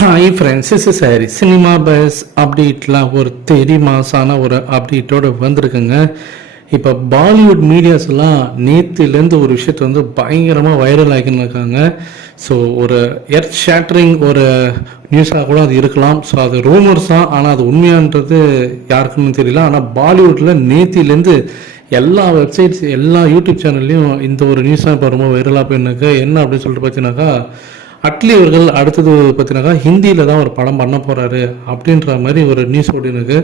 Hi friends is sorry cinema buzz அப்டேட்லாம் ஒரு தெரி மாசான ஒரு அப்டேட்டோட வந்திருக்குங்க. இப்போ பாலிவுட் மீடியாஸ் எல்லாம் நேற்றுலேருந்து ஒரு விஷயத்தை வந்து பயங்கரமாக வைரல் ஆகின்னு இருக்காங்க. ஸோ ஒரு எர்த் ஷேட்டரிங் ஒரு நியூஸாக கூட அது இருக்கலாம். ஸோ அது ரூமர்ஸ் தான். ஆனால் அது உண்மையான்றது யாருக்குன்னு தெரியல. ஆனால் பாலிவுட்டில் நேத்திலேருந்து எல்லா வெப்சைட்ஸ் எல்லா யூடியூப் சேனல்லையும் இந்த ஒரு நியூஸாக இப்போ ரொம்ப வைரலாக போயிருந்தாக்க என்ன அப்படின்னு சொல்லிட்டு பார்த்தீங்கன்னாக்கா அட்லி அவர்கள் அடுத்தது பார்த்தீங்கன்னாக்கா ஹிந்தியில் தான் ஒரு படம் பண்ண போகிறாரு அப்படின்ற மாதிரி ஒரு நியூஸ் ஓடினுக்கு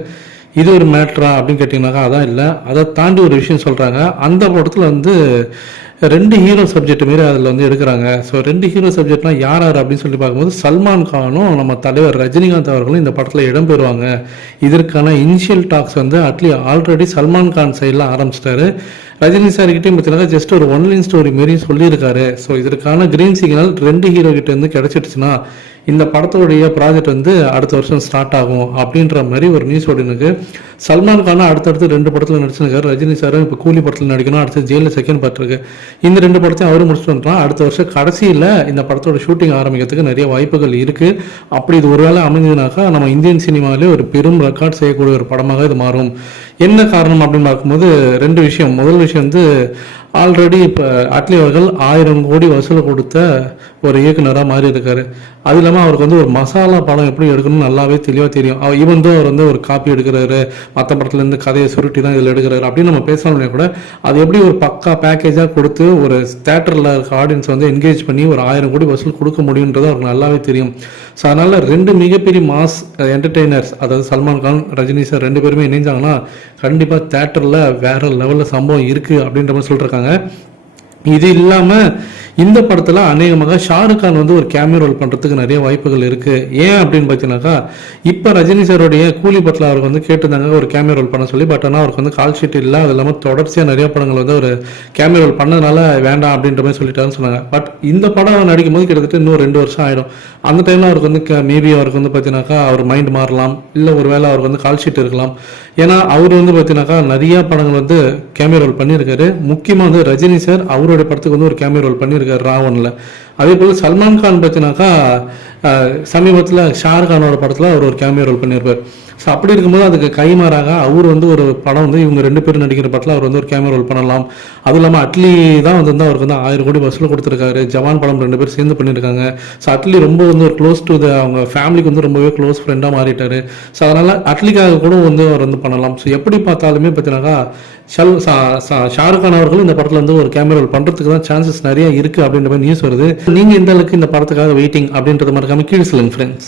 இது ஒரு மேட்ரா அப்படின்னு கேட்டிங்கனாக்கா அதான் இல்லை. அதை தாண்டி ஒரு விஷயம் சொல்கிறாங்க அந்த படத்தில் வந்து ரெண்டு ஹீரோ சப்ஜெக்ட் மாரி அதில் வந்து எடுக்கிறாங்க. ஸோ ரெண்டு ஹீரோ சப்ஜெக்ட்லாம் யார் யார் அப்படின்னு சொல்லி பார்க்கும்போது சல்மான் கானும் நம்ம தலைவர் ரஜினிகாந்த் அவர்களும் இந்த படத்தில் இடம்பெறுவாங்க. இதற்கான இனிஷியல் டாக்ஸ் வந்து அட்லி ஆல்ரெடி சல்மான் கான் சைடில் ஆரம்பிச்சிட்டாரு. ரஜினி சார் கிட்டேயும் பார்த்தீங்கன்னா ஜஸ்ட் ஒரு ஒன்லைன் ஸ்டோரி மாரி சொல்லியிருக்காரு. ஸோ இதற்கான கிரீன் சிக்னல் ரெண்டு ஹீரோ கிட்ட வந்து கிடைச்சிடுச்சுன்னா இந்த படத்தோடைய ப்ராஜெக்ட் வந்து அடுத்த வருஷம் ஸ்டார்ட் ஆகும் அப்படின்ற மாதிரி ஒரு நியூஸ் ஓடினுக்கு சல்மான் கானும் அடுத்தடுத்து ரெண்டு படத்தில் நடிச்சிருக்காரு. ரஜினி சாரும் இப்போ கூலி படத்தில் நடிக்கணும். அடுத்து ஜெயிலில் செகண்ட் பார்ட் இருக்குது இந்த ரெண்டு படத்தையும் அவரும் முடிச்சுட்டு வந்துட்டான். அடுத்த வருஷம் கடைசியில் இந்த படத்தோட ஷூட்டிங் ஆரம்பிக்கிறதுக்கு நிறைய வாய்ப்புகள் இருக்கு. அப்படி இது ஒருவேளை அமைஞ்சதுனாக்கா நம்ம இந்தியன் சினிமாவிலே ஒரு பெரும் ரெக்கார்ட் செய்யக்கூடிய ஒரு படமாக இது மாறும். என்ன காரணம் அப்படின்னு பார்க்கும்போது ரெண்டு விஷயம். முதல் விஷயம் வந்து ஆல்ரெடி இப்போ அட்லி அவர்கள் ஆயிரம் கோடி வசூல் கொடுத்த ஒரு இயக்குனராக மாறி இருக்காரு அது இல்லாமல் அவருக்கு வந்து ஒரு மசாலா படம் எப்படி எடுக்கணும்னு நல்லாவே தெளிவாக தெரியும். அவர் ஈவன் தான் அவர் வந்து ஒரு காப்பி எடுக்கிறாரு மற்ற படத்துலேருந்து கதையை சுருட்டி தான் இதில் எடுக்கிறாரு அப்படின்னு நம்ம பேசணும்னே கூட அது எப்படி ஒரு பக்கா பேக்கேஜாக கொடுத்து ஒரு தேட்டரில் இருக்க ஆடியன்ஸ் வந்து என்கேஜ் பண்ணி ஒரு ஆயிரம் கோடி வசூல் கொடுக்க முடியுன்றது அவருக்கு நல்லாவே தெரியும். ஸோ அதனால் ரெண்டு மிகப்பெரிய மாஸ் என்டர்டெய்னர்ஸ் அதாவது சல்மான் கான் ரஜினி சார் ரெண்டு பேருமே இணைஞ்சாங்கன்னா கண்டிப்பாக தேட்டரில் வேற லெவலில் சம்பவம் இருக்குது அப்படின்ற மாதிரி சொல்லிருக்காங்க இது இல்லாமல் இந்த படத்தில் அநேகமாக ஷாருக் கான் வந்து ஒரு கேமியோ ரோல் பண்ணுறதுக்கு நிறைய வாய்ப்புகள் இருக்குது ஏன் அப்படின்னு பார்த்தீங்கன்னாக்கா இப்போ ரஜினி சாருடைய கூலி படத்தில் அவருக்கு வந்து கேட்டிருந்தாங்க ஒரு கேமியோ ரோல் பண்ண சொல்லி பட் ஆனால் அவருக்கு வந்து கால் ஷீட் இல்லை. அது இல்லாமல் தொடர்ச்சியாக நிறைய படங்கள் வந்து ஒரு கேமியோ ரோல் பண்ணதுனால வேண்டாம் அப்படின்ற மாதிரி சொல்லிட்டாருன்னு சொன்னாங்க. பட் இந்த படம் நடிக்கும் போது கிட்டத்தட்ட இன்னும் ரெண்டு வருஷம் ஆகிடும் அந்த டைமில் அவருக்கு வந்து மேபி அவருக்கு வந்து பார்த்தீங்கன்னாக்கா அவர் மைண்ட் மாறலாம். இல்லை ஒரு வேளை அவருக்கு வந்து கால் ஷீட் இருக்கலாம். ஏன்னா அவர் வந்து பார்த்தீங்கன்னாக்கா நிறைய படங்கள் வந்து கேமியோ ரோல் பண்ணியிருக்காரு. முக்கியமாக வந்து ரஜினி சார் அவருடைய படத்துக்கு வந்து ஒரு கேமியோ ரோல் பண்ணியிருக்காரு. ராவனில் அதே போல் சல்மான் கான் பார்த்தினாக்கா சமீபத்தில் ஷாருக்கானோட படத்தில் அவர் ஒரு கேமியோ ரோல் பண்ணியிருப்பார் ஸோ அப்படி இருக்கும்போது அதுக்கு கைமாறாக அவர் வந்து ஒரு படம் வந்து இவங்க ரெண்டு பேரும் நடிக்கிற படத்தில் அவர் வந்து ஒரு கேமியோ ரோல் பண்ணலாம். அதுவும் இல்லாமல் அட்லி தான் வந்து வந்து அவருக்கு வந்து ஆயிரம் கோடி வசூல் கொடுத்துருக்காரு. ஜவான் படம் ரெண்டு பேரும் சேர்ந்து பண்ணியிருக்காங்க ஸோ அட்லி ரொம்ப வந்து ஒரு க்ளோஸ் டு த அவங்க ஃபேமிலிக்கு வந்து ரொம்பவே க்ளோஸ் ஃப்ரெண்டாக மாறிட்டார். ஸோ அதனால் அட்லிக்காக கூட வந்து அவர் வந்து பண்ணலாம். ஸோ எப்படி பார்த்தாலுமே பார்த்தீங்கன்னாக்கா ஷல் ஷாருக் கான் அவர்கள் இந்த படத்தில் வந்து ஒரு கேமரா ரோல் பண்ணுறதுக்கு தான் சான்சஸ் நிறைய இருக்குது அப்படின்ற மாதிரி நியூஸ் வருது. நீங்கள் இந்த அளவுக்கு இந்த படத்துக்காக வெயிட்டிங் அப்படின்றது மாதிரி আমি কিরেছিলাম ফ্রেন্ডস